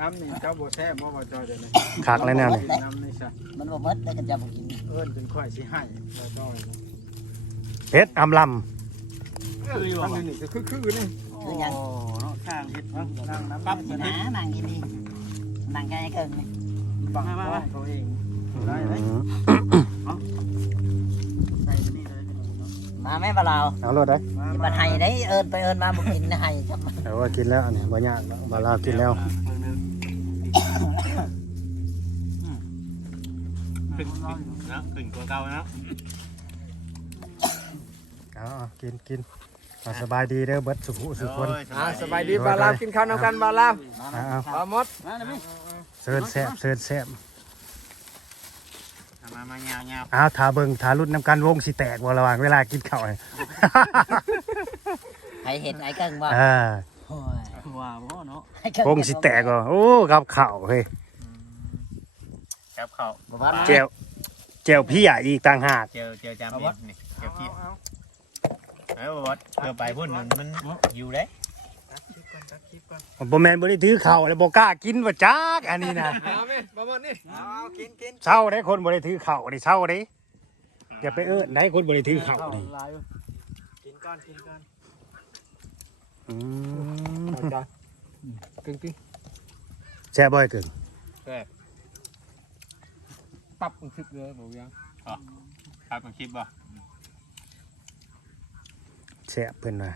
น้ำนี่เจ้าบ่แซ่บบ่บ่จอยเดี๋ยวนี้คักแล้วแนวนี่น้ำนี่ซะมันบ่หมดได้กันจะบ่กินเอิ้นจนค่อยสิให้บ่จอยเฮ็ดอำลทางนี้ก็คือคือนี่คือหยังเนาะข้างเฮ็ดเนาะนั่งน้ำปั๊บสินะนั่งกินนี่นั่งใกล้เกินนี่บังกล้องตัวเองได้ไหมำใส่ตัวนี้เลยมาแม่บ่ลาวเอาโลดได้สิบัดให้ได้เอิ้นไปเอิ้นมาบ่กินให้จับแต่ว่ากินแล้วอันนี้บ่ยากแล้วบาลาวกินแล้ว ขึ้นนะขึ้นกว่าเก่านะเอาเอากินกินเอาสบายดีเด้อเบิดสุขุสุขคน อ่าสบายดีบาลาวกินข้าวนำกันบาลาวเอาเอาปลาหมดเสิร์นแซ่บเสิร์นแซ่บมามายาวยาวเอาทาเบิ่งทารุ่นน้ำกันวงสิแตกบ่ระหว่างเวลากินข้าวนี่ให้เห็นไอ้เกิงบ่เออโอ้ยว่าบ่เนาะไอ้เกิงวงสิแตกบ่โอ้กับข้าวเฮ้ย กับข้าวบ่ว่าแจวแจวพี่ใหญ่อีกต่างหากเจียวเจียวจำนี่นี่เจียวพี่เอ้ยวัดเดี๋ยวไปพุ่นมันมันอยู่ได้ตัดคลิปก่อนตัดคลิปก่อนบ่แม่นบ่ได้ถือข้าวเลยบ่กล้ากินว่าจักอันนี้นะเอาแม่ปลาหมดนี่เอากินกินเช้าได้คนบ่ได้ถือข้าวนี่เช้าได้อย่าไปเอิ้นได้คนบ่ได้ถือข้าวนี่กินก่อนกินก่อนอืมเอาจ้ะกึ่งกึ่งแซ่บบ่ให้เกิน ปั๊บมันคึกเลยบอกยังครับมันคิดบ่แซ่บเพิ่นว่า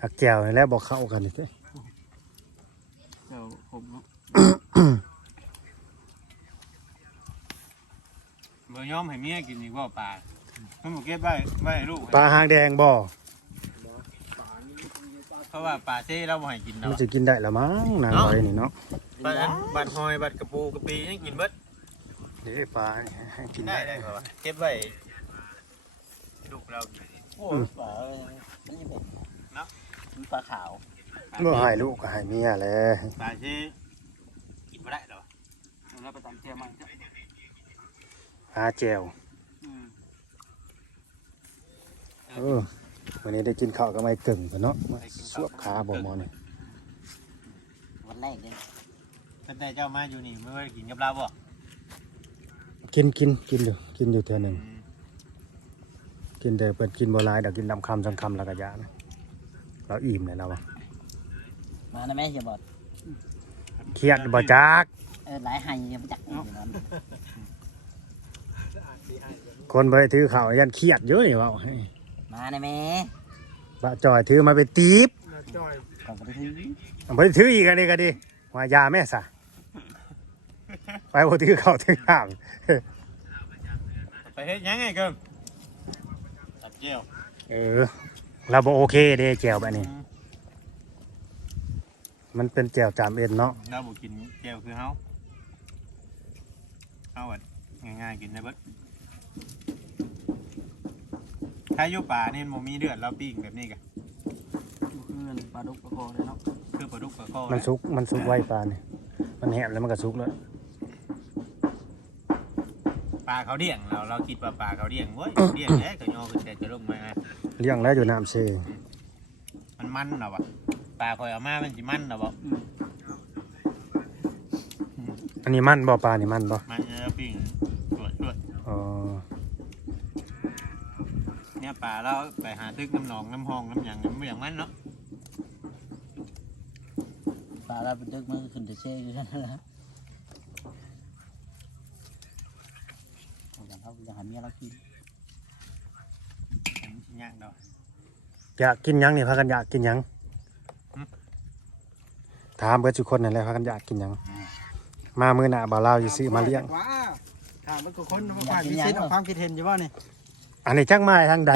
หักแก้วนี่แหล้วบ่เข้ากันนี่เด้เดี๋ยวผมเนาะเมื่อยอมให้เมียกินอีกว่าปลามันบอกเก็บไว้ไว้ให้ลูกปลาหางแดงบ่เพราะว่าปลาเซ่เราบ่ให้กินมัเนาะนจะกินได้ละมั้งนางร้อยนี่เนาะ บัดอันบัดหอยบัดกระปูกระปียังกินเบิด นี่ปลาให้กินได้ได้ได้ก็ว่าเก็บไว้ให้ลูกเรากินโอ้ยปลามันยังเป็นเนาะมันปลาขาวบ่ให้ลูกก็ให้เมียแหละปลาเซ่กินบ่ได้หรอเราไปตามเจียมันหาแจ่วเออวันนี้ได้กินข้าวกับไม้กึ่งกันเนาะมาสวบขาบ่หมอนี่วันแรกเลยตั้งแต่เจ้ามาอยู่นี่ไม่ว่ากินกับเราบ่ กินกินกินอยู่กินอยู่เทื่อหนึงกินแต่เพิ่นกินบ่หลายเดี๋ยวกินน้ำคำสังคำแล้วก็ยานะเราอิ่มเลยเราอะมานะแม่อย่าบอกเครียดบ่จักเออหลายให้ยังบ่จักเนาะคนบ่ได้ถือข้าวยันเครียดเยอะนี่เว่าให้มานะแม่บะจอยถือมาเป็นตีบจอยก่อนก็ไปซื้อบ่ได้ถืออีกอันนี้ก็ดีว่ายาแม่ซะ ไปบ่ถือข้าวถือข้าวไปเฮ็ดยังไงเกิมตัดเจียวเออเราบ่โอเคเด้แจวแบบนี้ มันเป็นแจวจามเอ็นเนาะเราบ่กินเจียวคือเฮาเฮาอะง่ายๆกินได้เบิดถ้าอยู่ป่านี่บ่มีเลือดเราปิ้งแบบนี้กะเงินปลาดุกปลาคอเลยเนาะคือปลาดุกปลาคอมันสุกมันสุกไวปลาเนี่ยมันแห้งแล้วมันก็สุกแล้ว ปลาเขาเลี้ยงเราเราคิดว่าปลาเขาเลี้ยงเว้ยเลี้ยงแท้ก็ย่อขึ้นแต่จะลงมา เลี้ยงแล้วอยู่น้ำเซมันมันเหรอวะปลาคอยเอามามันสิมันเหรอบ่อันนี้มันบ่ปลานี่มันบ่มันจะปิ้งตรวจตรวจอ๋อเนี่ยปลาเราไปหาตึกน้ำหนองน้ำหองน้ำหยังมันอย่างมันเนาะปลาเราไปดึกมือขึ้นแต่เช่อยู่นั่นแหละอย่าง เขาจะหันเมียเรากินมันสิยากดอกอยากกินหยังนี่พากันอยากกินหยังหืมถามเบิดทุกคนนั่นแหละพากันอยากกินหยัง มามื้อหน้าบ่าวลาวสิซื้อมาเลี้ยง ว้าถามมันก็คนมาฝ่ายพิเศษเอาความคิดเห็นอยู่ว่านี่อันนี้จักมาทางใด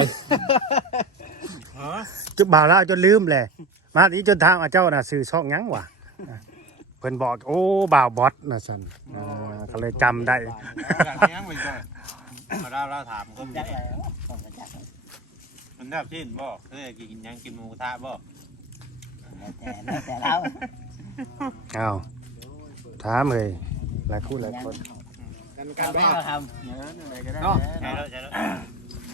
เออจุบ่าวลาวจนลืมแหละมาที่จนทางอาเจ้าน่ะซื้อช่องหยังวะอะเพิ่นบอกโอ้บ่าวบอสน่ะซั่นอ่าก็เลยจำได้ อยากเลี้ยงไปก่อน มาเราเราถามก็จักแล้วก่อนก็จักมันแบบที่บ่เคยกินหยังกินหมูกระทะบ่แล้วแต่แล้วแต่เราอ้าวถามเลยหลายคู่หลายคน กันกากันรบ้าเราทเนื้ออะไรก็ได้ใช่แล้วใช่แล้ว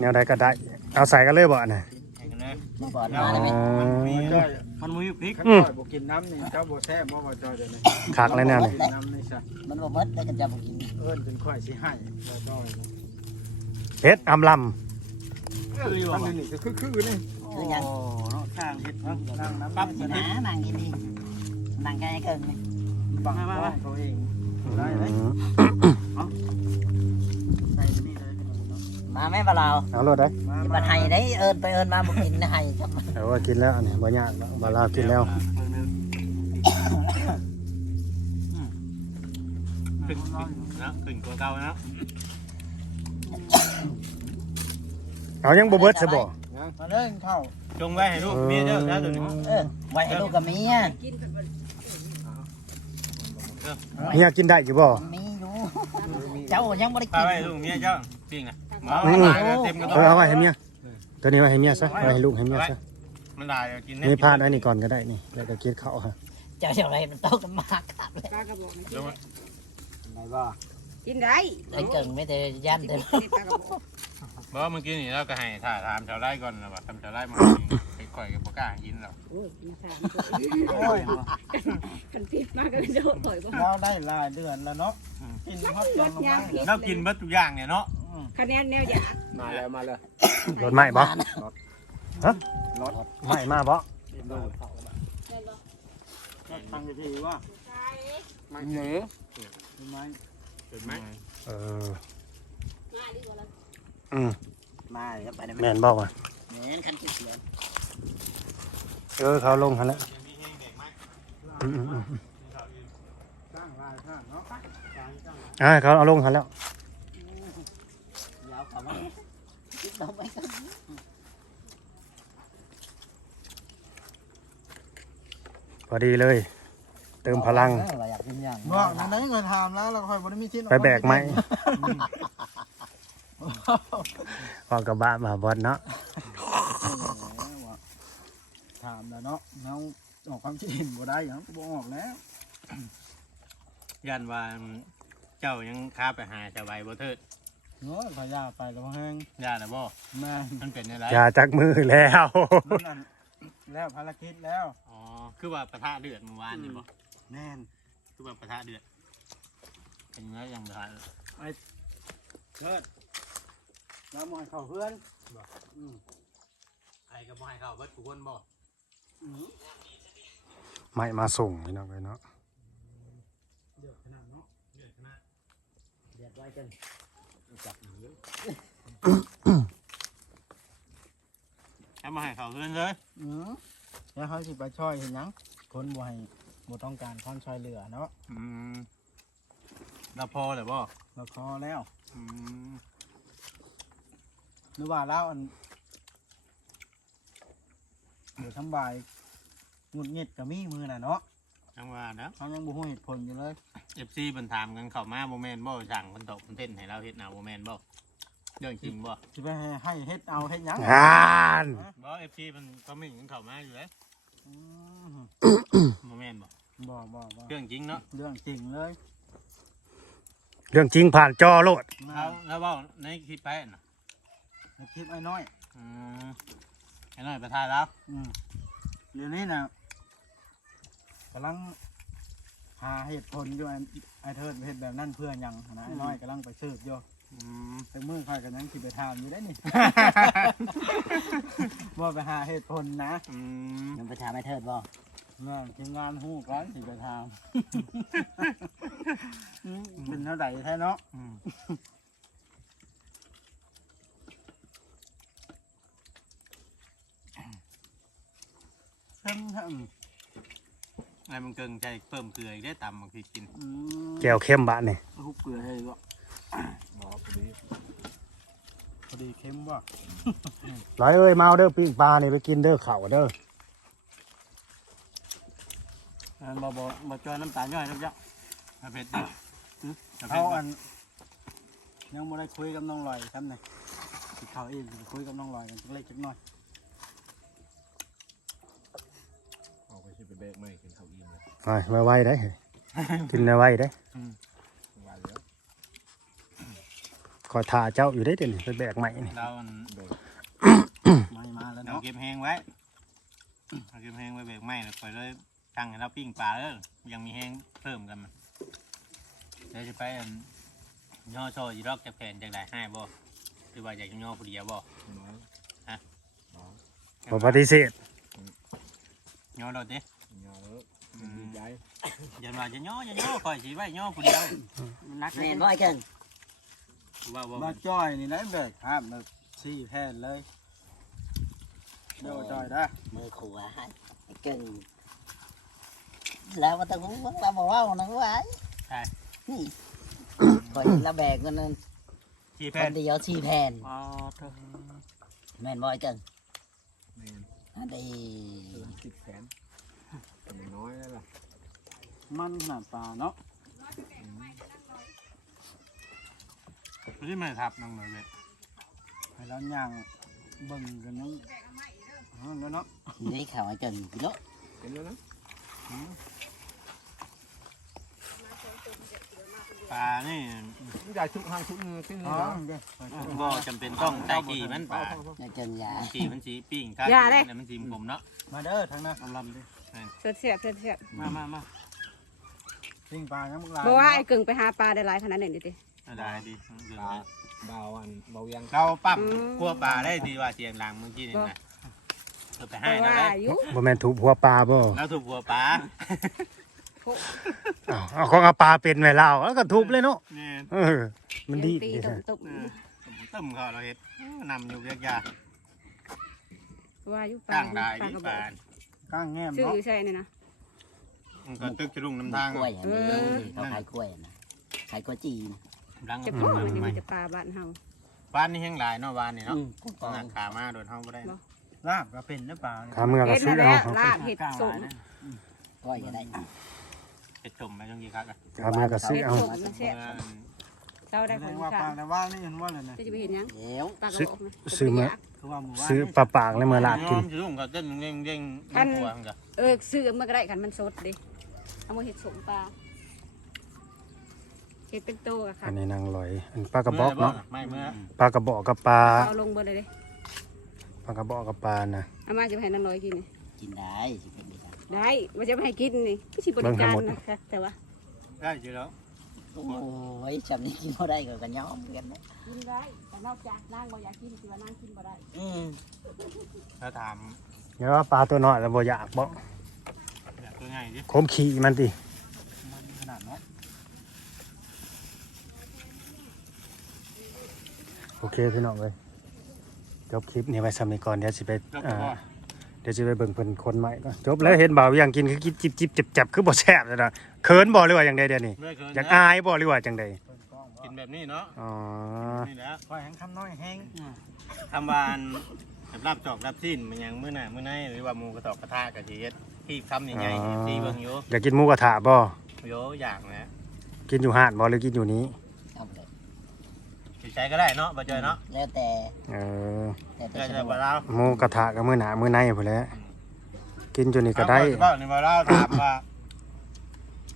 แนวใดก็ได้ เอาใส่กันเลยบ่น่ะให้กันเลยมาบอดอ๋มาได้ไหมอมันจ้อยมันมีพริกขันอืมจ้อยบ่กินน้ำนี่เจ้าบ่แซ่บบ่บ่จ้อยเดี๋ยวนี้คักแล้วเนี่ยนี่กินน้ำนี่ซะมันบ่หมดได้กันจะบ่กินเอิ้นจนค่อยสิให้บ่จ้อย เฮ็ดอำลตั้งนี่ก็คือๆนี่คือหยังเนาะข้างเฮ็ดเนาะนั่งน้ำปั๊บสินะนั่งกินดีนั่งใกล้เกินนี่บังกล้องเขาเองได้เลยใส่นี่เลยเนาะมาแม่บ่ลาวเอารถได้มาสิบัดให้ได้เอิ้นไปเอิ้นมาบ่กินให้จังเอาว่ากินแล้วอันนี้บ่ยากแล้วบาลากินแล้วขึ้นนะขึ้นกว่าเก่านะ เอายังบ่เบิดซะบ่มาเล่นเข้าจงไว้ให้ลูกเมียเด้อนะตัวนี้เออไว้ให้ลูกกับเมียเฮียกินได้อยู่บ่มีอยู่เจ้ายังบ่ได้พากินไว้ลูกเมียเจ้าจริงนะเอาอืมตายแล้วเต็มกระเออเอาไว้ให้เมียตัวนี้ไว้ให้เมียซะไว้ให้ลูกให้เมียซะมันได้กินนี่พาดไว้นี่ก่อนก็ได้นี่แล้วก็กินข้าวฮะเจ้าเจ้าอะไรมันตกกันมากครับเลยปลากระบอกไม่กินไหนบ้ากินได้ไอ้เกิงไม่ได้ยันเต็มกินปลากระบอก บ่เมื่อกี้นี่เราก็ให้ถ่าถามชาวไร่ก่อนนะว่าทำชาวไร่มาไปก่อยกับปากกากินแล้วโอ้ยมาถามโอ้ยกันผิดมากเลยโดนต่อยก็เราได้หลายเดือนแล้วเนาะกินฮอดจังลงมาเรากินเบิดทุกอย่างเนี่ยเนาะคะแนนแนวอยากมาแล้วมาแล้วรถไหม้บ่ฮะรถไหม้มาบ่ทางทีว่ามันเหนือไม้เห็นไหมเออ อืมมาเดี๋ยวไปได้ไหมแม่นบ่วะแม่นคันขี้เสียเออเขาลงหั่นแล้วอืมอืมอืมสร้างลายข้างเนาะอ่าเขาเอาลงหั่นแล้วยาวกว่ามันคิดลงไปกันพอดีเลย เติมพลังว่าอยากกินอย่างบอกนั่นได้เงินถามแล้วเราค่อยบ่ได้มีชิ้นไปแบกไหม พอกระบะมาบอดเนาะถามแล้วเนาะน้องออกความคิดเห็นบ่ได้หยังบ่ออกแล้วยันว่าเจ้ายังค้าไปหาชาวไร่บ่เถิดเนาะขอยาไปแล้วแห้งญาตินะบ่แม่มันเป็นอะไรอย่าจักมือแล้วมันนั่นแล้วภารกิจแล้วอ๋อคือว่าประทะเดือดเมื่อวานนี่บ่แน่นคือว่าประทะเดือดเป็นไงยังประทะเกิด แล้วมอยเข้าเพื่อนอืมใครก็บ่ให้เข้าเบิดทุกคนบ่อืมไม่มาส่งพี่น้องเลยเนาะเดือดขนาดเนาะเดือดนะเดือดไว้จนถ้าบ่ให้เข้าเพื่อนเลยอืมแล้วเขาสิไปช่วยเห็นหยังคนบ่ให้บ่ต้องการความช่วยเหลือเนาะอืมเราพอเลยบ่เราพอแล้วอืม หรือว่าเราอันเดี๋ยวทำบายหงุดหงิดกับมีมือน่ะเนาะจังว่านะเขายังบ่ฮู้เหตุผลอยู่เลย FC เพิ่นถามกันเข้ามาบ่แม่นบ่สั่งเพิ่นตกเพิ่นเต้นให้เราเฮ็ดหน้าบ่แม่นบ่เรื่องจริงบ่สิไปให้ให้เฮ็ดเอาเฮ็ดหยังงานบ่ FC เพิ่นคอมเมนต์กันเข้ามาอยู่แล้วอืมบ่แม่นบ่บ่บ่บ่เรื่องจริงเนาะเรื่องจริงเลยเรื่องจริงผ่านจอโลดมาเขาแล้วเว้าในคลิปไปน่ะ ในคลิปไอ้น้อย อืมให้หน่อยประทานแล้วอืมเดี๋ยวนี้น่ะกำลังหาเหตุผลอยู่ไอ้ไอ้เทิดเฮ็ดแบบนั้นเพื่อหยังนะไอ้น้อยกำลังไปสืบอยู่อืม แต่มือค่อยกันยังสิไปถามอยู่ได้นี่ บ่ไปหาเหตุผลนะอืมมันไปถามไอ้เทิดบ่แม่ทีมงานฮู้กันสิไปถาม อืมเป็นเท่าใดแท้เนาะ อืม เพิ่นฮะอืมไอ้มันเกิงใจเพิ่มเกลืออีกได้ตำบางทีกินอืมแก้วเข้มบะนี่ฮุบเกลือให้ก็บ่พอดีพอดีเค็มบ่ร้อยเอ้ยมาเอาเด้อปิ้งปลานี่ไปกินเด้อเข่าวเด้ออันบ่บ่บ่จอยน้ำตาลย่อยนะจ๊ะถ้าเผ็ดดิถ้าเผ็เขาดบ่อัน ยังบ่ได้คุยกับน้องลอยครับเนี่ยสิเขาเองสิคุยกับน้องลอยกันจักเล็กจักน้อย กไม่กินข้าวอิ่มเลยไปมาไว้ได้กินไว้ได้วันแล้วขอถ่าเจ้าอยู่ได้เดี๋ยวนี้ไปแบกใหม่นี่เราอันไม่มาแล้วเราเนาะเก็บแห้งไว้เราเก็บแห้งไว้เบรกไหม้แล้วปล่อยเลยตั้งให้เราปิ้งปลาแล้วยังมีแห้งเพิ่มกันมันเดี๋ยวจะไปอันย่อโชว์ยีรอกจะแผ่นจากไหนให้บ่หรือว่าอยากจะย่อผู้เดียวบ่น้อยบ่ปฏิเสธย่อเราดิ ใจอย่าว่าจะย่อจะย่อคอยสิไว้ย่อผู้เดียวมันนักแน่นบ่ไอ้เกินว่าว่ามาจ้อยนี่ได้แบกครับมาชี้แทนเลยเดี๋ยวจ้อยได้มือขวาไอ้เกินแล้วมันต้องรู้ว่าเราบอกว่ามันว่านี่คอยระแบกกันนั่นที่คแผ่นนเดียวสี่แผ่นอ๋อเถอะแม่นบ่ไอ้เกินแม่นอันนี้เติมสิบแสนแต่มั นน้อยแล้วล่ะมันขนาดปลาเนาะที่ไม่ทับน้องหน่อยเลยให้แล้วย่างเบิ่งกันยังอ๋อแล้วเนาะนี่ข่าวไอ้เกินกิโลเห็นแล้วนะปลานี่มันจะชุกห้างชุกขึ้นอ๋อแล้วโอเคก็จำเป็นต้องใส่กี่มันปลาไอ้เกินยาสีมันสีปิ้งถ้าอย่าเลยนี่มันสีผมเนาะมาเด้อทางนั้นลำดิ เสียบเสียบเสียบเสียบมามามาปิ้งปลายังมึงลายบอกว่าไอ้กึ่งไปหาปลาได้หลายขนาดไหนดิติได้ดีเดี๋ยวเบานะเบาอันเบายังเราปั๊มอืมกลัวปลาได้ดีว่าเสียงดังเมื่อกี้นี่นะเราไปเพให้ราะเราว่าได้อยู่บ่แม่นถูกหัวปลาบ่เราถูกหัวปลาอ้าวเอาของเอาปลาเป็นไว้แล้วแล้วก็ทุบเลยเนาะเนี่ยเออมันดีตีดีตุ่แท้มตุ่มตึมเขาเราเห็ดนำอยู่ยากว่าอยู่ปๆลาตั้งได้ปลาดีกระปบอลา กก้างแง้มชื่อเนาะอยู่ใช่เนี่ยนะมันก็ตึกจะรุ่งน้ำทางกล้วยอันนี้เขาขายกล้วยนะขายกล้วยจีนดังจะพูดมันจะมีแต่ปลาบ้านเฮาบ้านนี่แห้งหลายเนาะบ้านนี่เนาะอืมต้องหักขามาโดนห้องไม่ได้ลาบก็เป็นหรือเปล่าเนี่ยขาเมื่อก็เห็ดซื้นั่อนแหเอาละลาบเห็ดสมกล้วยก็ได้เห็ดจมไปตรงกี่ครั้งอะขาเมื่อก็ซื้อเห็ดเอาสมมันแซ่บเจ้าได้แสผดลงว่าค่ะปลาในว่างนี่เห็นว่าเลยนะจะไปเห็นยังเดี๋ยวปลากระบอกนะซื้อมาคือว่าหมู่บ้านซื้อนี่ปลาปากแล้วมาลาดกินจะรุ่งก็เต้นเด้งเด้งอันตัวมันก็เออซื้อมาก็ได้กันมันสดดิเอามาเห็ดสมปลาเห็ดเป็นโตอะค่ะอันนี้นางลอยอันปลากระบอกเนาะไม่เมื่อปลากระบอกกับปลาเอาลงเบนเลยดิปลากระบอกกับปลานะ เอามาจะไปให้นางน้อยกินนี่กินได้สิเป็นไปได้ได้ว่าจะไม่ให้กินนี่พี่ชิบริการนะคะแต่ว่าได้อยู่แล้ว โอ้ยจำนี้กินบ่ได้ก็กันย้อมกันนะกินได้แต่นอกจากนางบ่อยากกินคือว่านางกินบ่ได้อืมถ้าถามเดี๋ยวว่าปลาตัวน้อยแล้วบ่อยากบ่อยากตัวง่ายดิคมขี่มันติมันขนาดเนาะโอเคพี่น้องเอ้ยจบคลิปนี้ไว้ซ้ำนี้ก่อนเดี๋ยวสิไปแล้วอ่าก็เดี๋ยวสิไปเบิ่งเพิ่นคนใหม่ก่อนจบแล้วเห็นบ่าวอย่างกินคือกินจิบจิบจับๆคือบ่แซ่บเลยนะเขินบ่หรือว่าอย่างใดเดี๋ยวนี้ไม่เคยอยากอายบ่หรือว่าจังใดเปิดกล้องกินแบบนี้เนาะอ๋อนี่แหละว่าแห้งคำน้อยแห้งทำวานรับจอกรับสิ้นมันยังมื้อหน้ามื้อไหนหรือว่าหมูกระตอกกระทะกะสิเฮ็ดที่คำใหญ่ๆตีเบิ่งอยู่อยากกินหมูกระทะบ่โยอย่างนะกินอยู่ห้านบ่หรือกินอยู่นี้ เอาไปเลย สิ ใช้ก็ได้เนาะบ่เจอเนาะแล้วแต่เออแต่แต่ได้สะแต่ดวบ่กเราหมูกระทะก็มื้อหน้ามื้อในพุ่นแหละกินอยู่นี่ก็ได้ เอาบ่นี่บ่เราถามว่า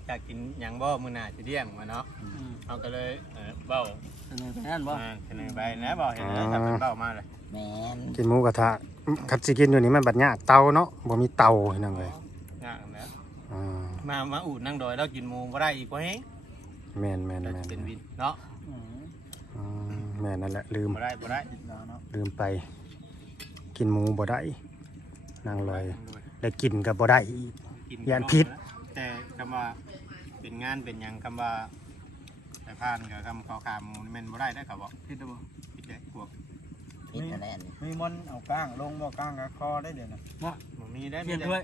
อยากกินหยังบ่มื้อหน้าสิเลี้ยงมาเนาะเอาก็เลยเออเบ้าเสนอไปนั่นบ่อ่าเสนอไปนะบ่เห็นเลยถ้าเป็นเบ้ามาเลยแมนกินหมูกระทะคัดสิกินอยู่นี่มันบัดยากเตาเนาะบ่มีเตาให้นั่งเลยงานนะอ่ามามาอูดนั่งดอยแล้วกินหมูบ่ได้อีกบ่เฮงแม่นแม่นเราแม่จะนเป็นวินเนาะอืมอืม แม่นนั่นแหละลืมบ่ได้บ่ได้ติดแล้วเนาะลืมไป กินหมูบ่ได้นั่งลอยได้กินก็บ่ได้อีก กิย่านพิษ แต่คำว่าเป็นงานเป็นหยังคำว่าสายพานกับคำขอขาหมูนี่แม่นบ่ได้ได้อเขาบอกคิดดูบ่พิดได้พวกพิษอะไรอันนี้มีมันเอาก้างลงบ่ก้างกับคอได้เดี๋ยวนะบ่มีได้เปลี่ยนด้วย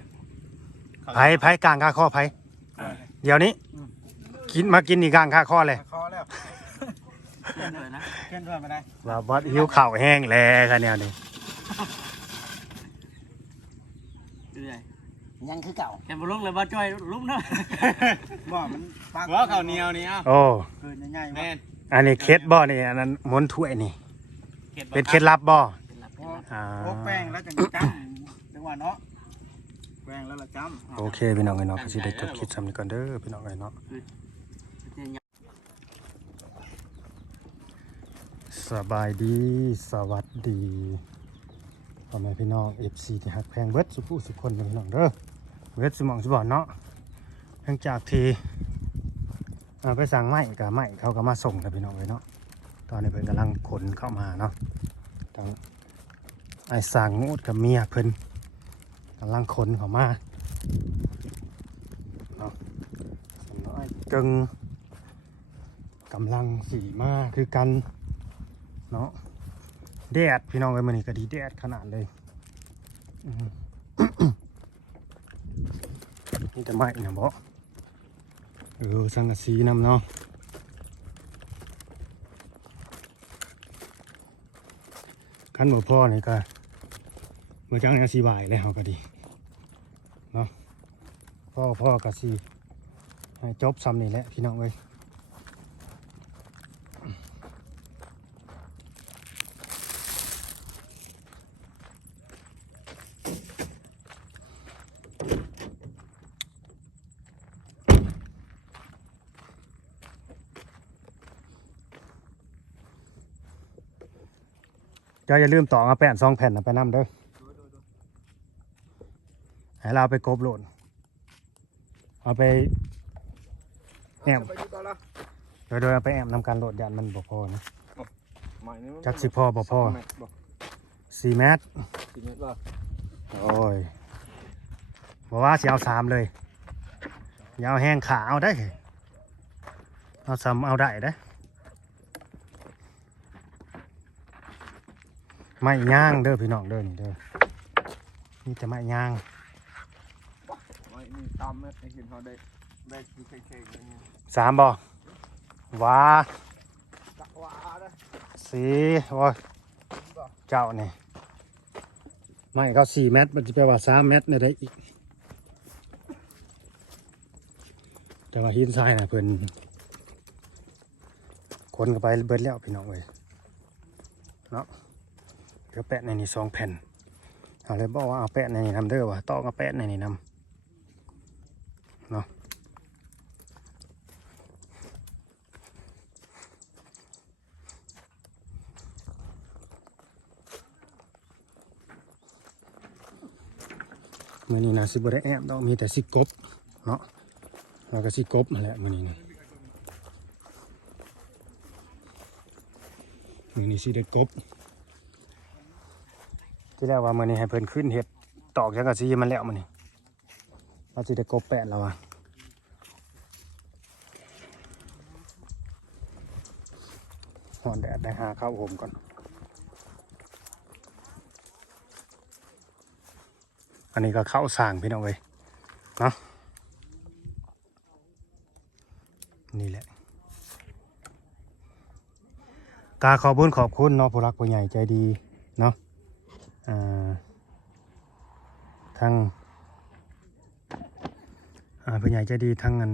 เขาไผไผกลางคาคอไผเดี๋ยวนี้ กินมากินนี่กลางคาคอเลย คอแล้ว เปลี่ยนด้วยนะเปลี่ยนด้วยมาได้ว่าบอดหิวข้าวแห้งแล้วค่ะแนวนี้ยังคือเก่าแกบ่ลงเลยบ่จ้อยลุกเนาะบ่มันปักว่าข้าวเหนียวนี่เอ้าโอ้เกินง่ายๆแม่ว่านอันนี้เคล็ดบ่นี่อันนั้นหม้วนถ้วยนี่เฮ็ดบ่เป็นเคล็ดลับบ่โอ้อ่าโอ้แป้งแล้วจังจ้ำจังหวะเนาะแป้งแล้วละจ้ำโอเคพี่น้องไอ้เนาะก็สิได้จบคลิปซ้ำนี้ก่อนเด้อพี่น้องไอ้เนาะ สบายดีสวัสดีพ่อแม่พี่น้อง FC ที่ฮักแพงเบิดสุผู้สุคนพี่น้องเด้อเบิดสมองสบอนเนาะหลังจากที่อ่าไปสั่งไม้กับไม้เขาก็มาส่งแล้พี่น้องเลยเนาะตอนนี้เพิ่นกำลังขนเข้ามาเนาะทางไอ้สั่งงูดกับเมียเพิ่นกำลังขนเข้ามาเนาะส่วนน้อยกึ่งกำลังสีมาคือกัน เนาะแดดพี่น้องเอ้ยมันนี่ก็ดีแดดขนาดเลยนี่จะไหม้นะบ่เออสังกะสีน้ำเนาะคันบ่พ่อนี่ก็เมื่อจังเนี่ยสีบายเลยเฮาก็ดีเนาะพ่อพ่อก็สีให้จบซ้ำนี่แหละพี่น้องเอ้ย เจ้าอย่าลืมต่อมาแป้นซองแผ่นนะไปนำเด้อให้เราเอาไปกบโหลดเอาไปแอมไปดูต่อละโดยโดยเอาไปแอมนำการโหลดยันมันบ่พอนะหมายนี้มันจักสิพอบ่พอสงเมตรบ่สี่เมตรสี่เมตรบ่โอ้ยบอกว่าสิเอาสามเลยอย่าเอาแห้งขาเอาได้ เอาซ้ำเอาได้ได้ ไม่ย่างเด้อพี่น้องเด้อนี่เด้อนี่จะไม่ย่างหมายนี้ตามเมตรให้เห็นเขาได้ได้คือเค้กๆอย่างเงี้ยสามบ่ว้ากะว่าได้สี่โอ้ยเจ้านี่ไม่เขาสี่เมตรมันจะแปลว่าสามเมตรในได้อีก แต่ว่าหินทรายนะเพิ่นคนกันไปเบิดแล้วพี่น้องเอ้ยเนาะ เดี๋ยวแปะในนี่สองแผ่นเอาเลยบอกว่าเอาแปะในนี่นำเด้อว่ะต้องเอาแปะในนี่นำเนาะมื่อนี้นะสิบได้แอบดอกมีแต่สิกบเนาะเราก็สิกบมาแหละมื่อนี้นะมื่อนี้สิได้กบ ที่แรกว่ามื่อนี้ให้เพิ่นขึ้นเห็ดตอกจังกรซีมันแล้วมื่อนี้เราสิได้กบแปดแล้ววะหอนแดดได้หาข้าวห่มก่อน อันนี้ก็เข้าสางพี่น้องเว้ยเนาะนี่แหละกาขอบุญขอบคุณเนาะผู้รักผู้ใหญ่ใจดีเนาะอ่า ทางผู้ใหญ่ใจดีทั้งอัน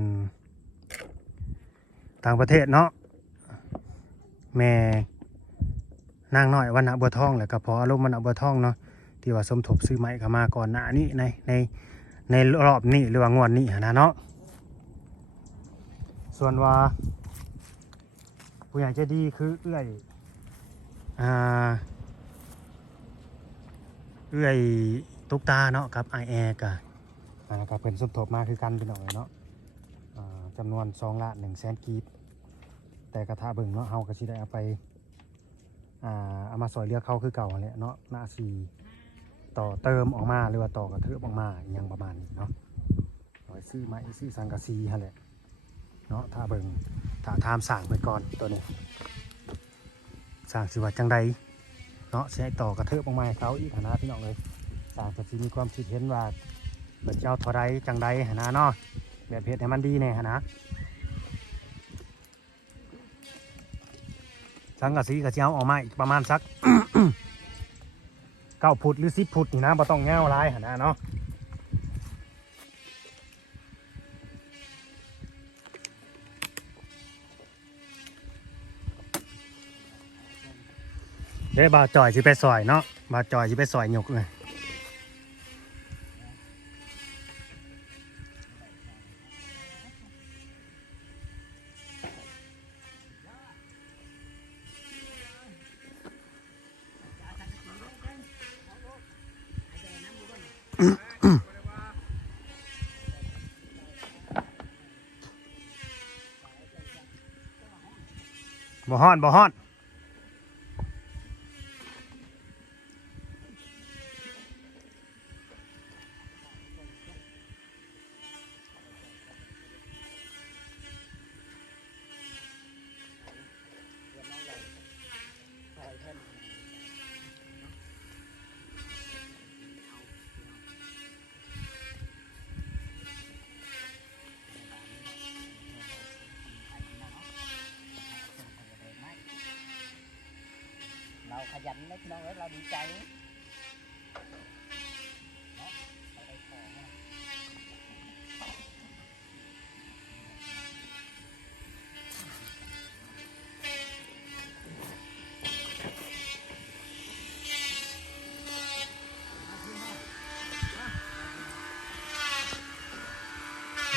ต่างประเทศเนาะแม่นางน้อยวันณะบัวทองแล้วก็พออารมณ์วันณะบัวทองเนาะที่ว่าสมทบซื้อไม้เข้ามาก่อนหน้านี้ในในในรอบนี้หรือว่างวดนี้นะเนาะส่วนว่าผู้ใหญ่ใจดีคือเอื้อยอ่าเอื้อย ตุกตาเนาะครับไอแอร์กับนะครับเป็นสมทบมาคือกันเป็นหน่อยเนาะจำนวนสองละหนึ่งแสนกีบแต่กระทะเบิ่งเนาะเฮาก็สิได้เอาไปเอามาซอยเรือกเข้าคือเก่าหั่นแหละเนาะหน้าสีต่อเติมออกมาหรือว่าต่อกระเทือบออกมาอหยังประมาณนี้เนาะเอาไว้ซื้อไม้ซื้อสังกะสีฮะแหละเนาะถ้าเบิ่งถ้าทามสั่งไปก่อนตัวนี้สั่งสิว่าจังใดเนาะใช้ต่อกระเทือบออกมาเขาอีกหั้นนะพี่น้องเลย สั่งจะสิมีความคิดเห็นว่าเบิดเจ้าเท่าใดจังใดหนนะเนาะแบบเพชรให้มันดีแน่หนะสังกะสีกะเอาออกมาอีกประมาณสักเก้าพุดหรือสิบพุดนี่นะบ่ต้องเงาหลายหนะเนาะเด้บาจ่อยสิไปซอยเนาะบาจ่อยสิไปซอยหยกเลย บ่ฮ้อนบ่ฮ้อน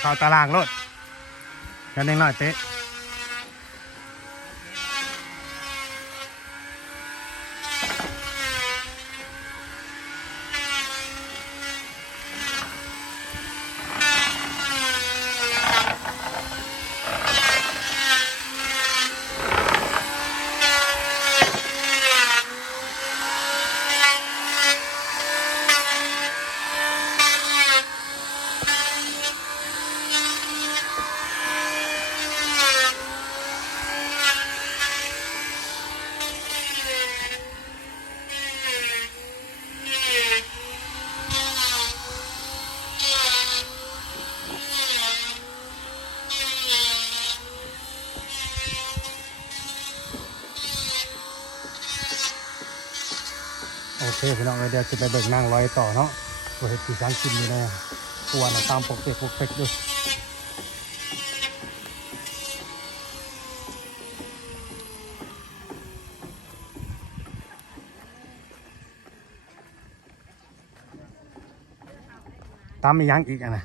เข้าตารางรถกันเองหน่อยเตะ โอเคพี่น้องเอ้ยเดี๋ยวจะไปเบิกนั่งร้อยต่อเนาะตัวเห็ดที่ช้างกินอยู่นะกลัวนะตามปกเปกปกเปกอยู่ตามไมียังอีกอะนะ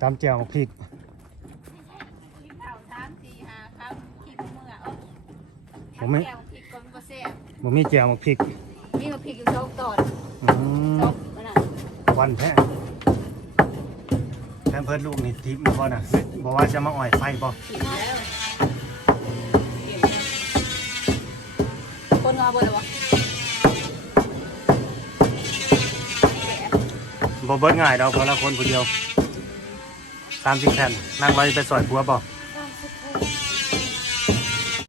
ตามเจียวพริกนข้าวสามสี่ห้าครับขี้เมื่อเอา ผมไม่ แก้วพริกก่อนก็แซ่บบ่มีเจียวพริกมีมาพริกอยู่สองตอนอืมสองมันน่ะวันแท้แพมเพิร์ดลูกนี่ทิปมาบ่น่ะบอกว่าจะมาอ่อยไฟบ่กินแล้วคนเอาบ่ได้บ่บ่เบิดง่ายดอกคนละคนผู้เดียวสามสิบแผ่นนั่งร้อยไปสอยผัวบ่เ